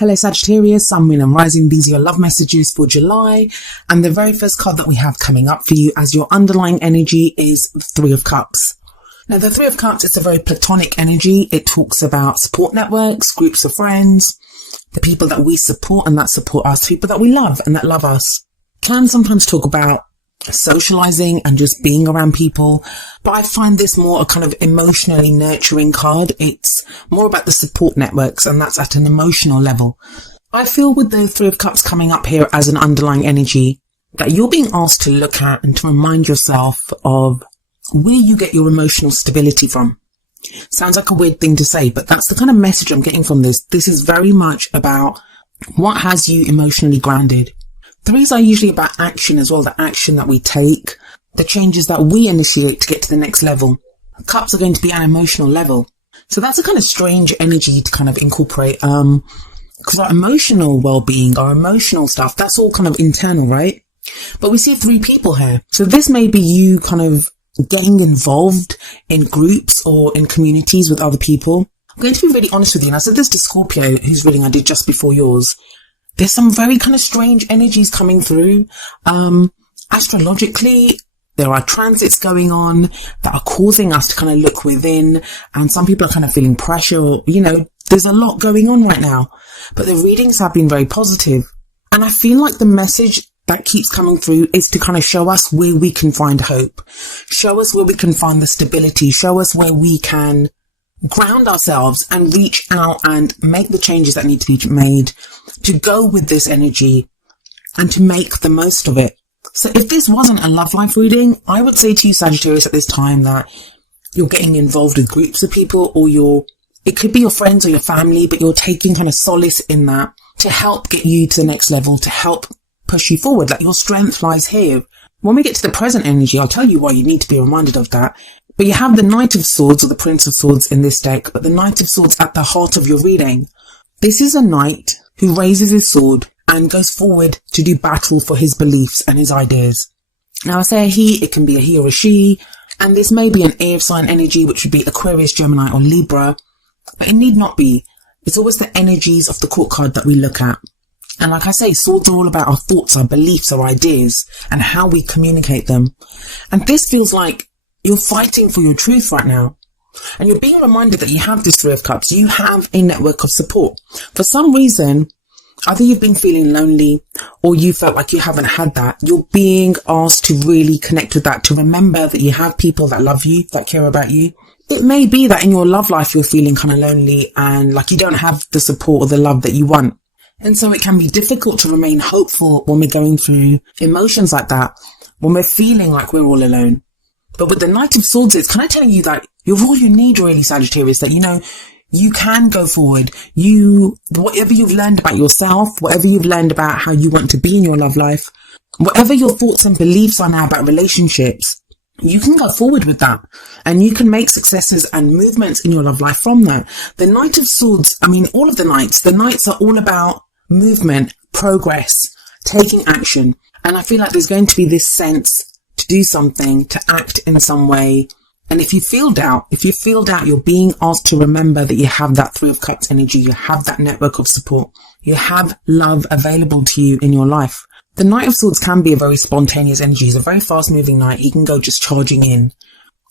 Hello Sagittarius, Sun, Moon and Rising. These are your love messages for July. And the very first card that we have coming up for you as your underlying energy is the Three of Cups. Now the Three of Cups, it's a very platonic energy. It talks about support networks, groups of friends, the people that we support and that support us, people that we love and that love us. Can sometimes talk about socializing and just being around people, but I find this more a kind of emotionally nurturing card. It's more about the support networks, and that's at an emotional level. I feel with the Three of Cups coming up here as an underlying energy that you're being asked to look at and to remind yourself of where you get your emotional stability from. Sounds like a weird thing to say, but that's the kind of message I'm getting from this. This is very much about what has you emotionally grounded. Threes are usually about action as well, the action that we take, the changes that we initiate to get to the next level. Cups are going to be an emotional level. So that's a kind of strange energy to kind of incorporate, because our emotional well-being, our emotional stuff, that's all kind of internal, right? But we see three people here. So this may be you kind of getting involved in groups or in communities with other people. I'm going to be really honest with you, and I said this to Scorpio, whose reading I did just before yours. There's some very kind of strange energies coming through. Astrologically, there are transits going on that are causing us to kind of look within, and some people are kind of feeling pressure, or, there's a lot going on right now, but the readings have been very positive. And I feel like the message that keeps coming through is to kind of show us where we can find hope, show us where we can find the stability, show us where we can ground ourselves and reach out and make the changes that need to be made to go with this energy and to make the most of it. So if this wasn't a love life reading, I would say to you Sagittarius at this time that you're getting involved with groups of people, or it could be your friends or your family, but you're taking kind of solace in that to help get you to the next level, to help push you forward. Like your strength lies here. When we get to the present energy, I'll tell you why you need to be reminded of that. But you have the Knight of Swords or the Prince of Swords in this deck, but the Knight of Swords at the heart of your reading. This is a knight who raises his sword and goes forward to do battle for his beliefs and his ideas. Now I say a he, it can be a he or a she, and this may be an air sign energy, which would be Aquarius, Gemini or Libra, but it need not be. It's always the energies of the court card that we look at. And like I say, swords are all about our thoughts, our beliefs, our ideas, and how we communicate them. And this feels like you're fighting for your truth right now. And you're being reminded that you have this Three of Cups. You have a network of support. For some reason, either you've been feeling lonely or you felt like you haven't had that. You're being asked to really connect with that, to remember that you have people that love you, that care about you. It may be that in your love life, you're feeling kind of lonely and like you don't have the support or the love that you want. And so it can be difficult to remain hopeful when we're going through emotions like that, when we're feeling like we're all alone. But with the Knight of Swords, it's kind of telling you that you're all you need, really, Sagittarius, that, you can go forward. Whatever you've learned about yourself, whatever you've learned about how you want to be in your love life, whatever your thoughts and beliefs are now about relationships, you can go forward with that and you can make successes and movements in your love life from that. The Knight of Swords, all of the Knights are all about movement, progress, taking action. And I feel like there's going to be this sense to do something, to act in some way. And if you feel doubt, you're being asked to remember that you have that Three of Cups energy, you have that network of support, you have love available to you in your life. The Knight of Swords can be a very spontaneous energy. He's a very fast moving knight. He can go just charging in.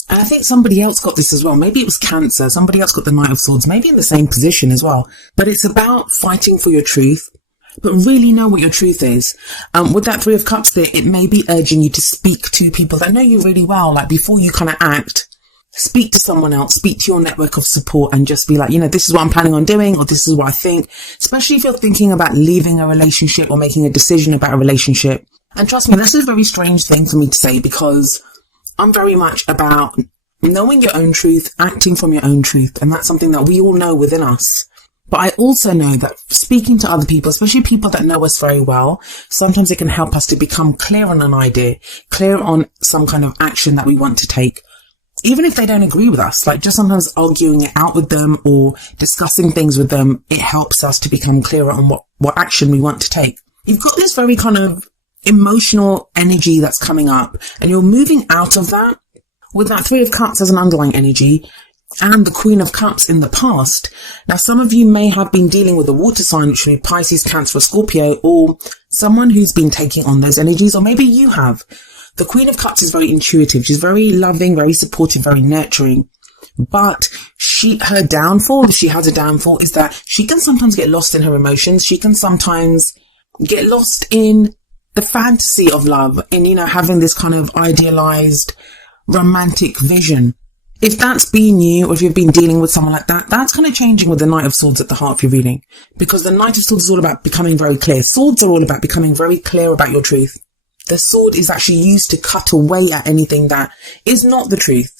And I think somebody else got this as well. Maybe it was Cancer. Somebody else got the Knight of Swords, maybe in the same position as well. But it's about fighting for your truth, but really know what your truth is. With that Three of Cups there, it may be urging you to speak to people that know you really well. Like before you kind of act, speak to someone else, speak to your network of support and just be like, this is what I'm planning on doing, or this is what I think, especially if you're thinking about leaving a relationship or making a decision about a relationship. And trust me, this is a very strange thing for me to say because I'm very much about knowing your own truth, acting from your own truth. And that's something that we all know within us. But I also know that speaking to other people, especially people that know us very well, sometimes it can help us to become clear on an idea, clear on some kind of action that we want to take. Even if they don't agree with us, like just sometimes arguing it out with them or discussing things with them, it helps us to become clearer on what action we want to take. You've got this very kind of emotional energy that's coming up and you're moving out of that. With that Three of Cups as an underlying energy, and the Queen of Cups in the past. Now, some of you may have been dealing with a water sign, which would be Pisces, Cancer, or Scorpio, or someone who's been taking on those energies, or maybe you have. The Queen of Cups is very intuitive. She's very loving, very supportive, very nurturing. But her downfall, if she has a downfall, is that she can sometimes get lost in her emotions. She can sometimes get lost in the fantasy of love and, having this kind of idealized romantic vision. If that's been you, or if you've been dealing with someone like that, that's kind of changing with the Knight of Swords at the heart of your reading. Because the Knight of Swords is all about becoming very clear. Swords are all about becoming very clear about your truth. The sword is actually used to cut away at anything that is not the truth.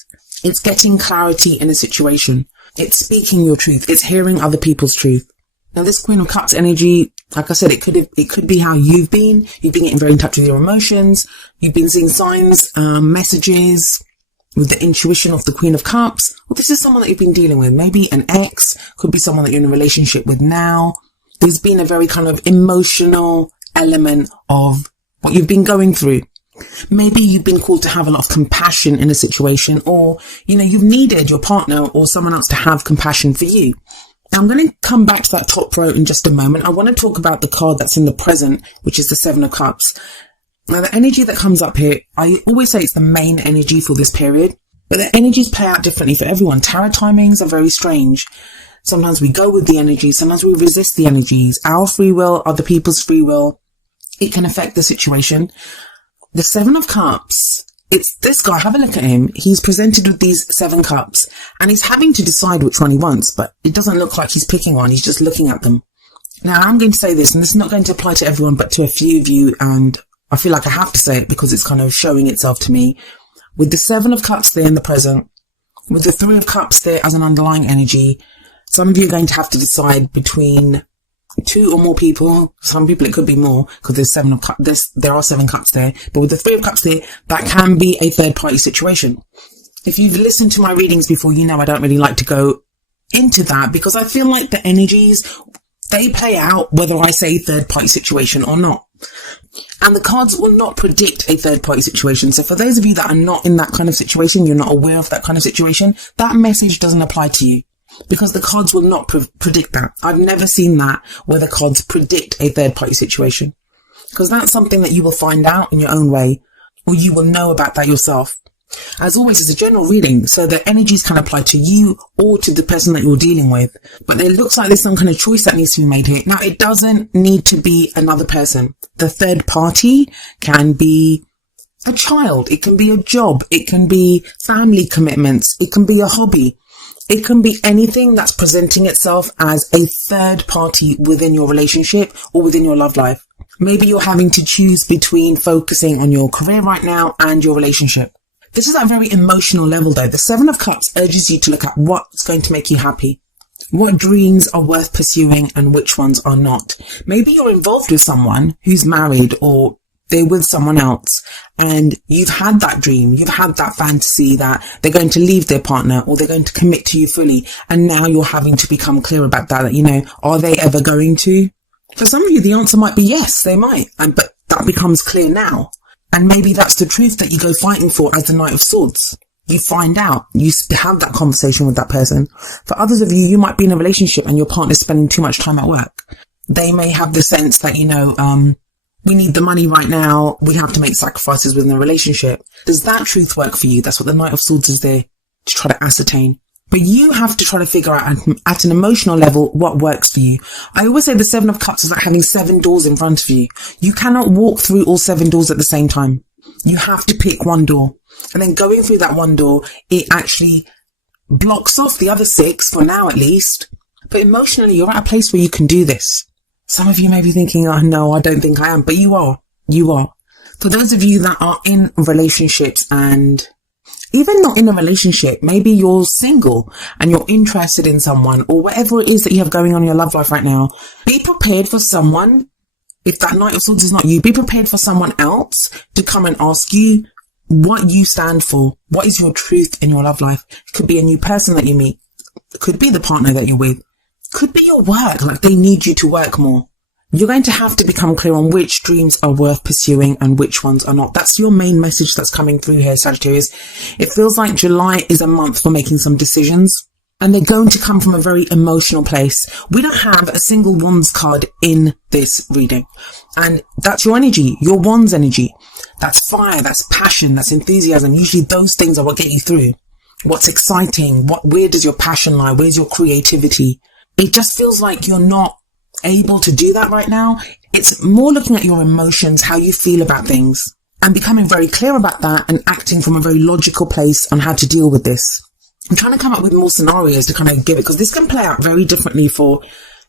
It's getting clarity in a situation. It's speaking your truth. It's hearing other people's truth. Now, this Queen of Cups energy, like I said, it could be how you've been getting very in touch with your emotions. You've been seeing signs, messages with the intuition of the Queen of Cups. Well, this is someone that you've been dealing with. Maybe an ex, could be someone that you're in a relationship with now. There's been a very kind of emotional element of what you've been going through. Maybe you've been called to have a lot of compassion in a situation, or, you've needed your partner or someone else to have compassion for you. Now, I'm going to come back to that top row in just a moment. I want to talk about the card that's in the present, which is the Seven of Cups. Now, the energy that comes up here, I always say it's the main energy for this period, but the energies play out differently for everyone. Tarot timings are very strange. Sometimes we go with the energy, sometimes we resist the energies. Our free will, other people's free will, it can affect the situation. The Seven of Cups, it's this guy, have a look at him. He's presented with these 7 cups and he's having to decide which one he wants, but it doesn't look like he's picking one. He's just looking at them. Now, I'm going to say this, and this is not going to apply to everyone, but to a few of you, and I feel like I have to say it because it's kind of showing itself to me. With the 7 of Cups there in the present, with the 3 of Cups there as an underlying energy, some of you are going to have to decide between 2 or more people. Some people it could be more because there's 7 of Cups. There are 7 cups there, but with the 3 of Cups there, that can be a third party situation. If you've listened to my readings before, I don't really like to go into that because I feel like the energies, they play out whether I say third party situation or not. And the cards will not predict a third party situation. So for those of you that are not in that kind of situation, you're not aware of that kind of situation, that message doesn't apply to you. Because the cards will not predict that. I've never seen that where the cards predict a third party situation. Because that's something that you will find out in your own way, or you will know about that yourself. As always, it's a general reading, so the energies can apply to you or to the person that you're dealing with. But it looks like there's some kind of choice that needs to be made here. Now, it doesn't need to be another person. The third party can be a child. It can be a job. It can be family commitments. It can be a hobby. It can be anything that's presenting itself as a third party within your relationship or within your love life. Maybe you're having to choose between focusing on your career right now and your relationship. This is at a very emotional level though. The 7 of Cups urges you to look at what's going to make you happy. What dreams are worth pursuing and which ones are not. Maybe you're involved with someone who's married or they're with someone else and you've had that dream, you've had that fantasy that they're going to leave their partner or they're going to commit to you fully. And now you're having to become clear about that, are they ever going to? For some of you, the answer might be yes, they might. But that becomes clear now. And maybe that's the truth that you go fighting for as the Knight of Swords. You find out, you have that conversation with that person. For others of you, you might be in a relationship and your partner's spending too much time at work. They may have the sense that, we need the money right now. We have to make sacrifices within the relationship. Does that truth work for you? That's what the Knight of Swords is there to try to ascertain. But you have to try to figure out at an emotional level what works for you. I always say the 7 of Cups is like having 7 doors in front of you. You cannot walk through all 7 doors at the same time. You have to pick one door. And then going through that one door, it actually blocks off the other 6, for now at least. But emotionally, you're at a place where you can do this. Some of you may be thinking, oh no, I don't think I am, but you are. You are. For those of you that are in relationships and even not in a relationship, maybe you're single and you're interested in someone or whatever it is that you have going on in your love life right now, be prepared for someone, if that Knight of Swords is not you, be prepared for someone else to come and ask you what you stand for. What is your truth in your love life? It could be a new person that you meet. It could be the partner that you're with. Could be your work, like they need you to work more. You're going to have to become clear on which dreams are worth pursuing and which ones are not. That's your main message that's coming through here, Sagittarius. It feels like July is a month for making some decisions. And they're going to come from a very emotional place. We don't have a single wands card in this reading. And that's your energy, your wands energy. That's fire, that's passion, that's enthusiasm. Usually those things are what get you through. What's exciting? Where does your passion lie? Where's your creativity? It just feels like you're not able to do that right now. It's more looking at your emotions, how you feel about things, and becoming very clear about that and acting from a very logical place on how to deal with this. I'm trying to come up with more scenarios to kind of give it, because this can play out very differently for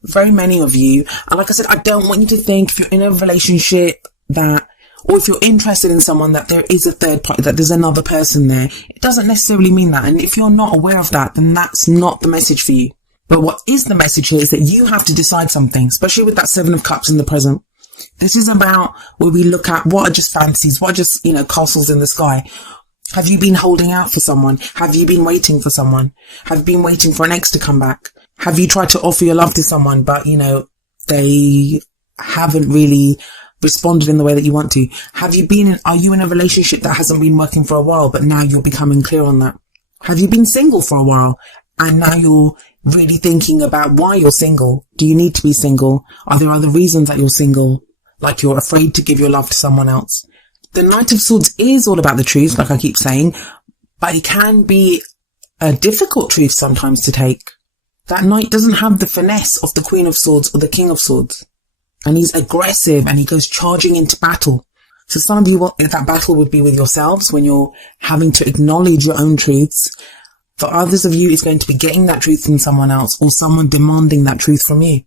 very many of you. And like I said, I don't want you to think if you're in a relationship that, or if you're interested in someone, that there is a third party, that there's another person there. It doesn't necessarily mean that. And if you're not aware of that, then that's not the message for you. But what is the message here is that you have to decide something, especially with that 7 of Cups in the present. This is about where we look at what are just fantasies, what are just, castles in the sky. Have you been holding out for someone? Have you been waiting for someone? Have you been waiting for an ex to come back? Have you tried to offer your love to someone, but, they haven't really responded in the way that you want to? Are you in a relationship that hasn't been working for a while, but now you're becoming clear on that? Have you been single for a while and now you're really thinking about why you're single? Do you need to be single? Are there other reasons that you're single? Like you're afraid to give your love to someone else? The Knight of Swords is all about the truth, like I keep saying, but it can be a difficult truth sometimes to take. That Knight doesn't have the finesse of the Queen of Swords or the King of Swords. And he's aggressive and he goes charging into battle. So some of you, that battle would be with yourselves when you're having to acknowledge your own truths. For others of you, it's going to be getting that truth from someone else or someone demanding that truth from you.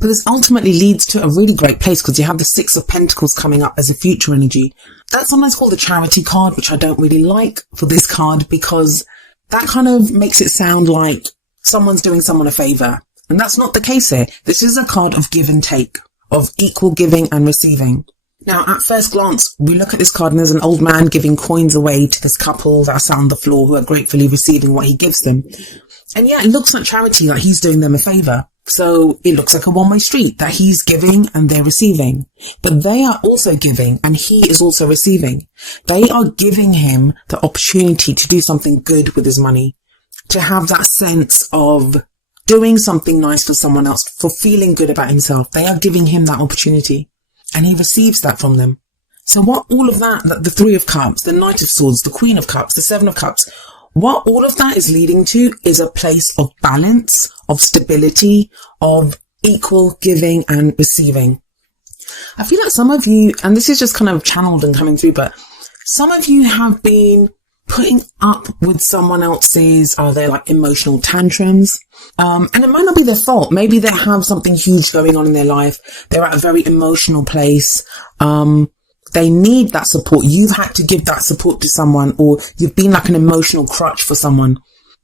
But this ultimately leads to a really great place because you have the 6 of Pentacles coming up as a future energy. That's sometimes called the Charity card, which I don't really like for this card because that kind of makes it sound like someone's doing someone a favor. And that's not the case here. This is a card of give and take, of equal giving and receiving. Now, at first glance, we look at this card and there's an old man giving coins away to this couple that are sat on the floor who are gratefully receiving what he gives them. And yeah, it looks like charity, like he's doing them a favor. So it looks like a one-way street, that he's giving and they're receiving. But they are also giving and he is also receiving. They are giving him the opportunity to do something good with his money, to have that sense of doing something nice for someone else, for feeling good about himself. They are giving him that opportunity and he receives that from them. So what all of that, the 3 of Cups, the Knight of Swords, the Queen of Cups, the 7 of Cups, what all of that is leading to is a place of balance, of stability, of equal giving and receiving. I feel like some of you, and this is just kind of channeled and coming through, but some of you have been putting up with someone else's, are they like emotional tantrums? And it might not be their fault. Maybe they have something huge going on in their life. They're at a very emotional place. They need that support. You've had to give that support to someone, or you've been like an emotional crutch for someone.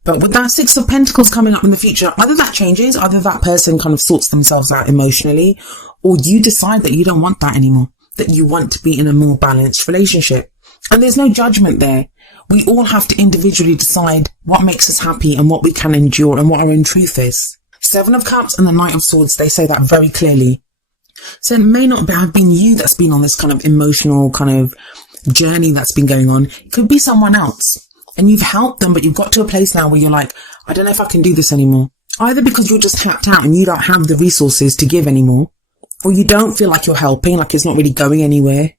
But with that 6 of Pentacles coming up in the future, either that changes, either that person kind of sorts themselves out emotionally, or you decide that you don't want that anymore, that you want to be in a more balanced relationship. And there's no judgment there. We all have to individually decide what makes us happy and what we can endure and what our own truth is. 7 of Cups and the Knight of Swords, they say that very clearly. So it may not have been you that's been on this kind of emotional kind of journey that's been going on. It could be someone else and you've helped them, but you've got to a place now where you're like, I don't know if I can do this anymore. Either because you're just tapped out and you don't have the resources to give anymore, or you don't feel like you're helping, like it's not really going anywhere.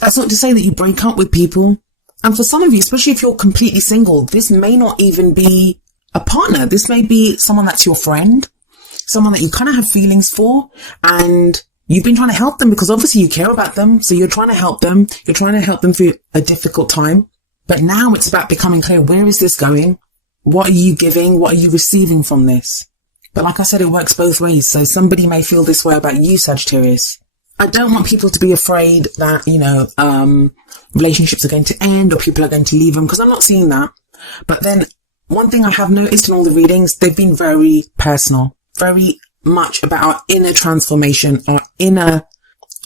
That's not to say that you break up with people. And for some of you, especially if you're completely single, this may not even be a partner. This may be someone that's your friend, someone that you kind of have feelings for, and you've been trying to help them because obviously you care about them. So you're trying to help them. You're trying to help them through a difficult time. But now it's about becoming clear. Where is this going? What are you giving? What are you receiving from this? But like I said, it works both ways. So somebody may feel this way about you, Sagittarius. I don't want people to be afraid that, relationships are going to end or people are going to leave them, because I'm not seeing that. But then one thing I have noticed in all the readings, they've been very personal, very much about our inner transformation, our inner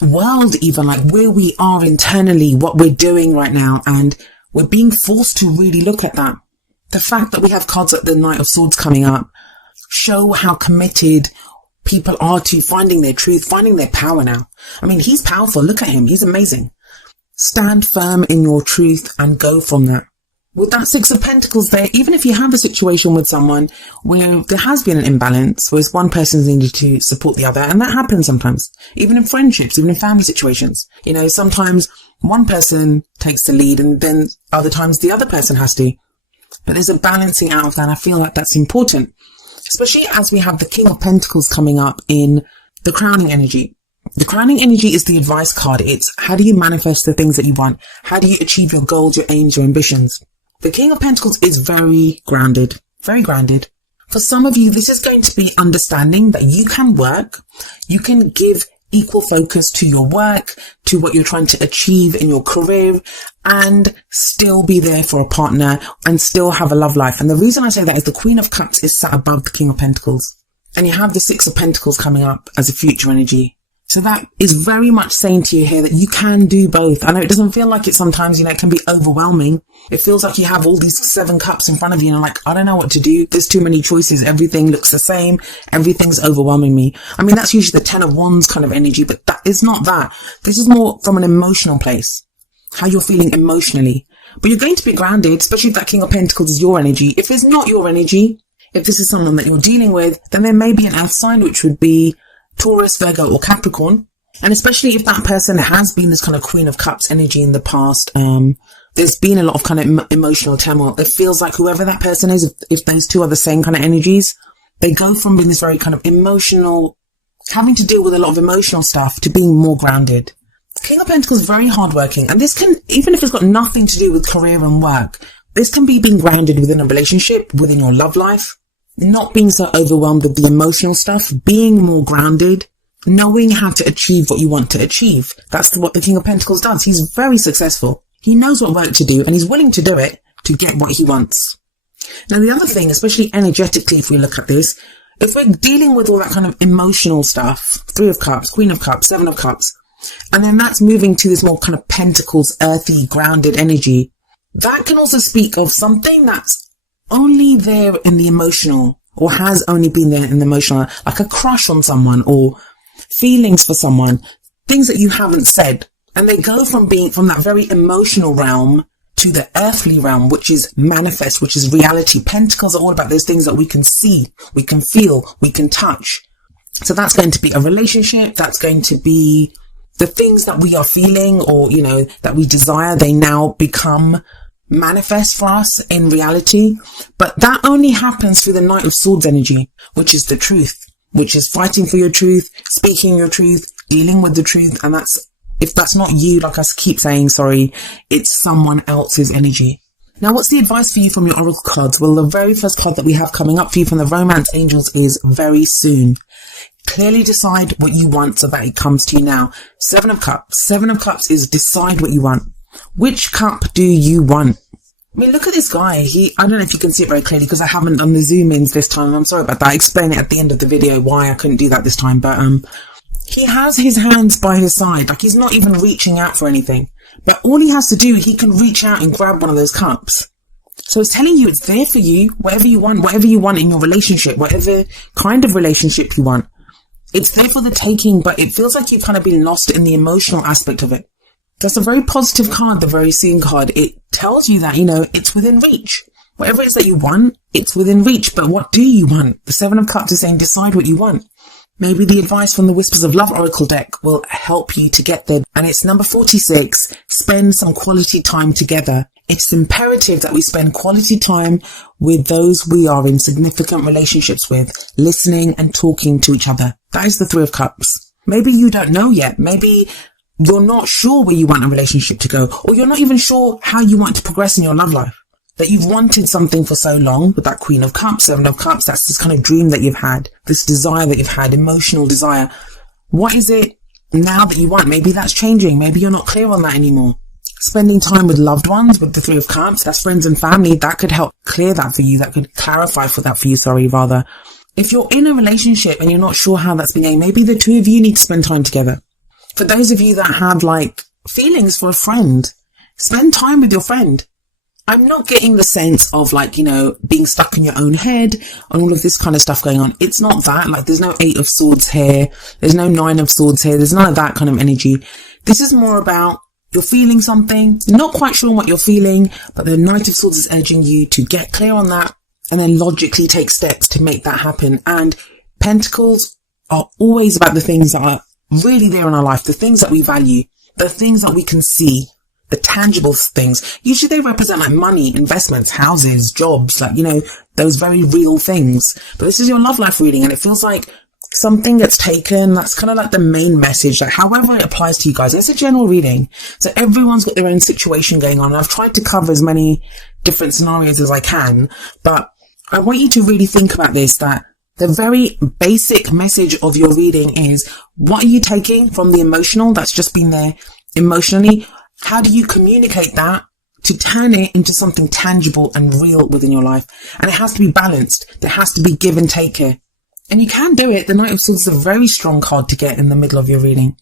world, even like where we are internally, what we're doing right now. And we're being forced to really look at that. The fact that we have cards like the Knight of Swords coming up show how committed people are to finding their truth, finding their power now. I mean, he's powerful. Look at him. He's amazing. Stand firm in your truth and go from that. With that Six of Pentacles there, even if you have a situation with someone where there has been an imbalance, where one person's needed to support the other, and that happens sometimes, even in friendships, even in family situations. You know, sometimes one person takes the lead and then other times the other person has to. But there's a balancing out of that, and I feel like that's important. Especially as we have the King of Pentacles coming up in the crowning energy. The crowning energy is the advice card. It's how do you manifest the things that you want? How do you achieve your goals, your aims, your ambitions? The King of Pentacles is very grounded, very grounded. For some of you, this is going to be understanding that you can work, you can give equal focus to your work, to what you're trying to achieve in your career, and still be there for a partner and still have a love life. And the reason I say that is the Queen of Cups is sat above the King of Pentacles. And you have the Six of Pentacles coming up as a future energy. So that is very much saying to you here that you can do both. I know it doesn't feel like it sometimes, you know, it can be overwhelming. It feels like you have all these 7 cups in front of you and I'm like, I don't know what to do. There's too many choices. Everything looks the same. Everything's overwhelming me. I mean, that's usually the 10 of Wands kind of energy, but that is not that. This is more from an emotional place, how you're feeling emotionally. But you're going to be grounded, especially if that King of Pentacles is your energy. If it's not your energy, if this is someone that you're dealing with, then there may be an earth sign, which would be Taurus, Virgo or Capricorn. And especially if that person has been this kind of Queen of Cups energy in the past, there's been a lot of kind of emotional turmoil. It feels like whoever that person is, if those two are the same kind of energies, they go from being this very kind of emotional, having to deal with a lot of emotional stuff, to being more grounded. King of Pentacles is very hardworking, and this can, even if it's got nothing to do with career and work, this can be being grounded within a relationship, within your love life. Not being so overwhelmed with the emotional stuff, being more grounded, knowing how to achieve what you want to achieve. That's what the King of Pentacles does. He's very successful. He knows what work to do and he's willing to do it to get what he wants. Now, the other thing, especially energetically, if we look at this, if we're dealing with all that kind of emotional stuff, 3 of Cups, Queen of Cups, 7 of Cups, and then that's moving to this more kind of Pentacles, earthy, grounded energy, that can also speak of something that's only there in the emotional, or has only been there in the emotional, like a crush on someone or feelings for someone, things that you haven't said. And they go from being from that very emotional realm to the earthly realm, which is manifest, which is reality. Pentacles are all about those things that we can see, we can feel, we can touch. So that's going to be a relationship. That's going to be the things that we are feeling, or, you know, that we desire. They now become manifest for us in reality. But that only happens through the Knight of Swords energy, which is the truth, which is fighting for your truth, speaking your truth, dealing with the truth. And that's, if that's not you, like I keep saying, sorry, it's someone else's energy. Now, what's the advice for you from your oracle cards? Well, the very first card that we have coming up for you from the Romance Angels is very soon. Clearly decide what you want so that it comes to you now. 7 of Cups. 7 of Cups is decide what you want. Which cup do you want? I mean, look at this guy. I don't know if you can see it very clearly because I haven't done the zoom ins this time. I'm sorry about that. I explain it at the end of the video why I couldn't do that this time. But he has his hands by his side. Like, he's not even reaching out for anything. But all he has to do, he can reach out and grab one of those cups. So it's telling you it's there for you, whatever you want in your relationship, whatever kind of relationship you want. It's there for the taking, but it feels like you've kind of been lost in the emotional aspect of it. That's a very positive card, the very soon card. It tells you that, you know, it's within reach. Whatever it is that you want, it's within reach. But what do you want? The 7 of Cups is saying decide what you want. Maybe the advice from the Whispers of Love Oracle deck will help you to get there. And it's number 46, spend some quality time together. It's imperative that we spend quality time with those we are in significant relationships with, listening and talking to each other. That is the 3 of Cups. Maybe you don't know yet. Maybe you're not sure where you want a relationship to go, or you're not even sure how you want to progress in your love life. That you've wanted something for so long with that Queen of Cups, 7 of Cups. That's this kind of dream that you've had, this desire that you've had, emotional desire. What is it now that you want? Maybe that's changing. Maybe you're not clear on that anymore. Spending time with loved ones with the 3 of Cups, that's friends and family. That could help clear that for you. That could clarify for that for you, rather. If you're in a relationship and you're not sure how that's been going, maybe the 2 of you need to spend time together. For those of you that have like feelings for a friend, spend time with your friend. I'm not getting the sense of like, you know, being stuck in your own head and all of this kind of stuff going on. It's not that. Like, there's no 8 of Swords here. There's no 9 of Swords here. There's none of that kind of energy. This is more about You're feeling something, you're not quite sure what you're feeling, but the Knight of Swords is urging you to get clear on that and then logically take steps to make that happen. And Pentacles are always about the things that are really there in our life, the things that we value, the things that we can see, the tangible things. Usually they represent like money, investments, houses, jobs, like, you know, those very real things. But this is your love life reading, and it feels like something gets taken. That's kind of like the main message, like however it applies to you guys. It's a general reading, so everyone's got their own situation going on. And I've tried to cover as many different scenarios as I can, but I want you to really think about this, that the very basic message of your reading is, what are you taking from the emotional that's just been there emotionally? How do you communicate that to turn it into something tangible and real within your life? And it has to be balanced. There has to be give and take here. And you can do it. The Knight of Swords is a very strong card to get in the middle of your reading.